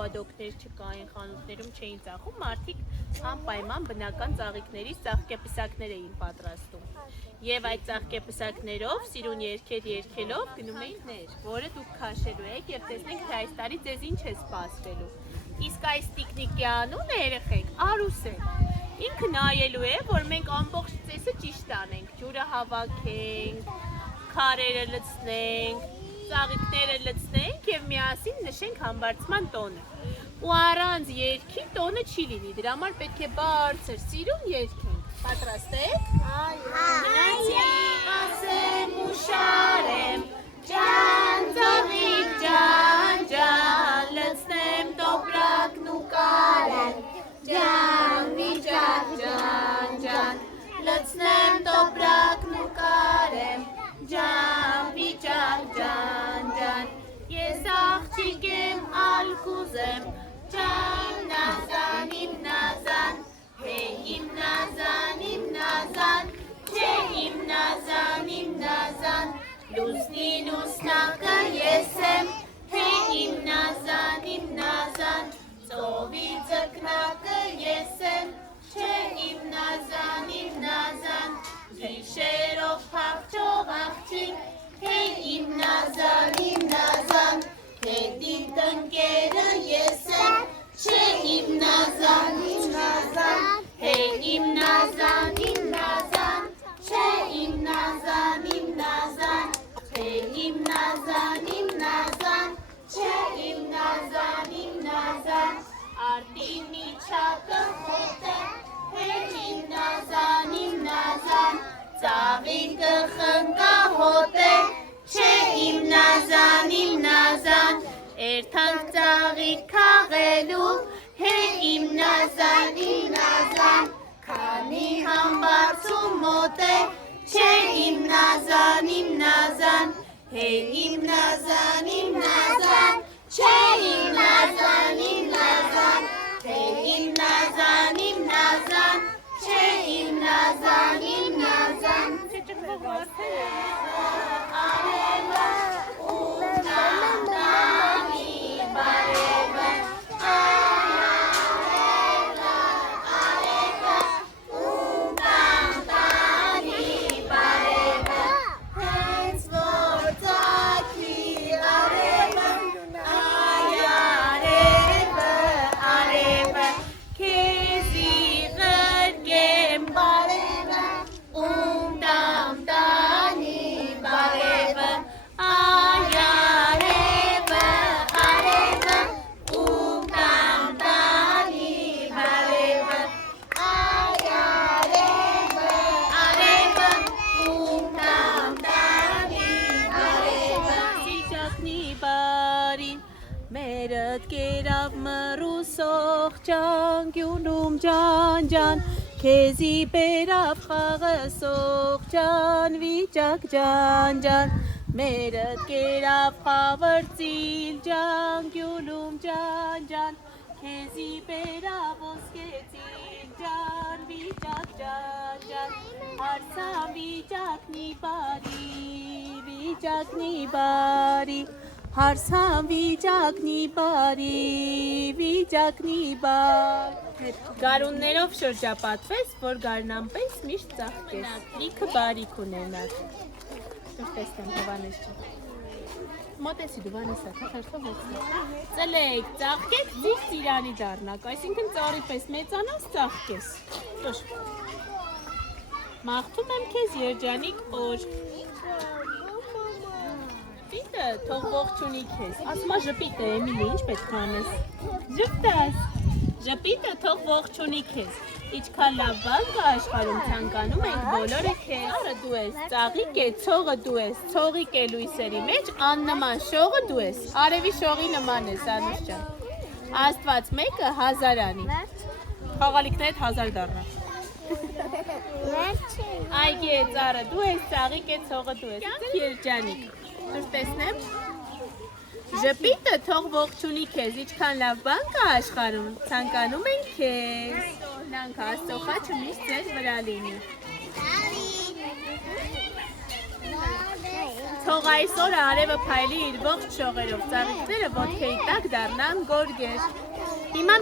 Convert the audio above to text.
կապադոկներ չկային, խանութներում չէին ծախում, մարդիկ անպայման բնական ծաղիկներից ծաղկեպսակներ էին պատրաստում։ Եվ այդ ծաղկեպսակներով, սիրուն երգեր երգելով գնում էինք ներ, որը դուք քաշելու եք եւ տեսնենք, թե այս տարի ձեզ ինչ է սպասվելու։ Իսկ այս տիկնիկի անունը երեխեք Արուս է։ Ինքը նայելու է, որ մենք ամբողջ ծեսը ճիշտ անենք, ջուրը հավաքենք, քարերը լցնենք, ծաղիկները լցնենք եւ միասին նշենք համբարձման տոնը։ Ու առանց երգի տոնը չի լինի, դրա համար պետք է բարձր սիրուն երգենք։ Պատրաստ եք։ Մնացեք ասեմ ու շարեմ, ջան, ծաղիկ, ջան, ջան, լցնեմ տոպրակն ու կարեն, ջան, վիճակ, ջան, ջան, լցնեմ տոպրակն ու կարեմ, ջան, վիճակ, ջան, ջան, ես աղջիկ եմ ալկուզեմ, ջան, նազան, իմ նազան, հե իմ նազան, չէ իմ նազան, լուսնի լուսնակը ես եմ, հե իմ նազան, ծովի ձկնակը ես եմ, չէ իմ նազան, գիշերով փախչող աղջիկ, հե իմ նազան, հետի տնկերը ես եմ, չէ իմ նազան, հե իմ նազան, չէ իմ նազան, հե իմ նազան, չէ իմ նազան, արտի միջակը հոտ է, հե իմ նազան, ծաղիկը խնկա հոտ է, չէ իմ նազան, երթանք ծաղիկ քաղելու, հե իմ նազան, քանի համբարձում մոտ է, չէ իմ նազան, հե իմ նազան, չէ իմ նազան, հե իմ նազան, չէ իմ նազան, արևը ու տանի բարևը, արևը ու տանի բարևը, հենց որ ծագի արևը, արևը, քեզի ղրկեմ բարևը, ում տանի բարևը, արևը, ում տանի բարևը, արևը, ում տանի բարևը, սիճակնի բարին, մերդ կերավ մռուսող ճանկյունում ջան, քեզի բերավ խաղսող ջան, վիճակ ջան, մերդ կերավ խավրծիլ ճանկյունում ջան, քեզի բերավ ոսկեծիլ ջան, վիճակ ջան, հարցան վիճակնի բարի, հարցան վիճակնի բարի, գարուններով շրջապատվես, որ գարնանպես միշտ ծաղկես, լիքը բարիք ունենար։ Շուտ տեսնեմ, Հովանես ջան։ Մոտեսի դու Վանեսա, թաթարթով ոցնա։ Ծլեք, ծաղկեք, ձիգ ծիրանի դառնակ, այսինքն ծառի պես մեծանաս ծաղկես։ Տուր։ Մաղթում եմ քեզ երջանիկ օր։ Պիտը, թող ողջունի քեզ, ասմա ժպիտ է, Էմիլի, ինչ պետք անես։ Ժպտաս, ժպիտը թող ողջունի քեզ, իչքան լավ բան կա աշխարհում ցանկանում ենք բոլորը քեզ, արը դու ես, ծաղիկ է, ցողը դու ես, ցողիկ է լույսերի մեջ, աննման շողը դու ես, արևի շողի նման ես, Անուշ ջան, Աստված մեկը հազար անի, խաղալիքներդ 1000 դառնա։ Այգի է ծառը դու ես, ծաղիկ է, ցողը դու ես, երջանիկ։ Դուր տեսնեմ, ժպիտը թող ողջունի քեզ, իչքան լավ բան կա աշխարհում, ցանկանում ենք քեզ, լանք Աստծո խաչը միշտ ձեր վրա լինի։ Թող այսօր արևը փայլի իր ողջ շողերով, ծաղիկները ոտքերի տակ դառնան գորգեր։ Հիմա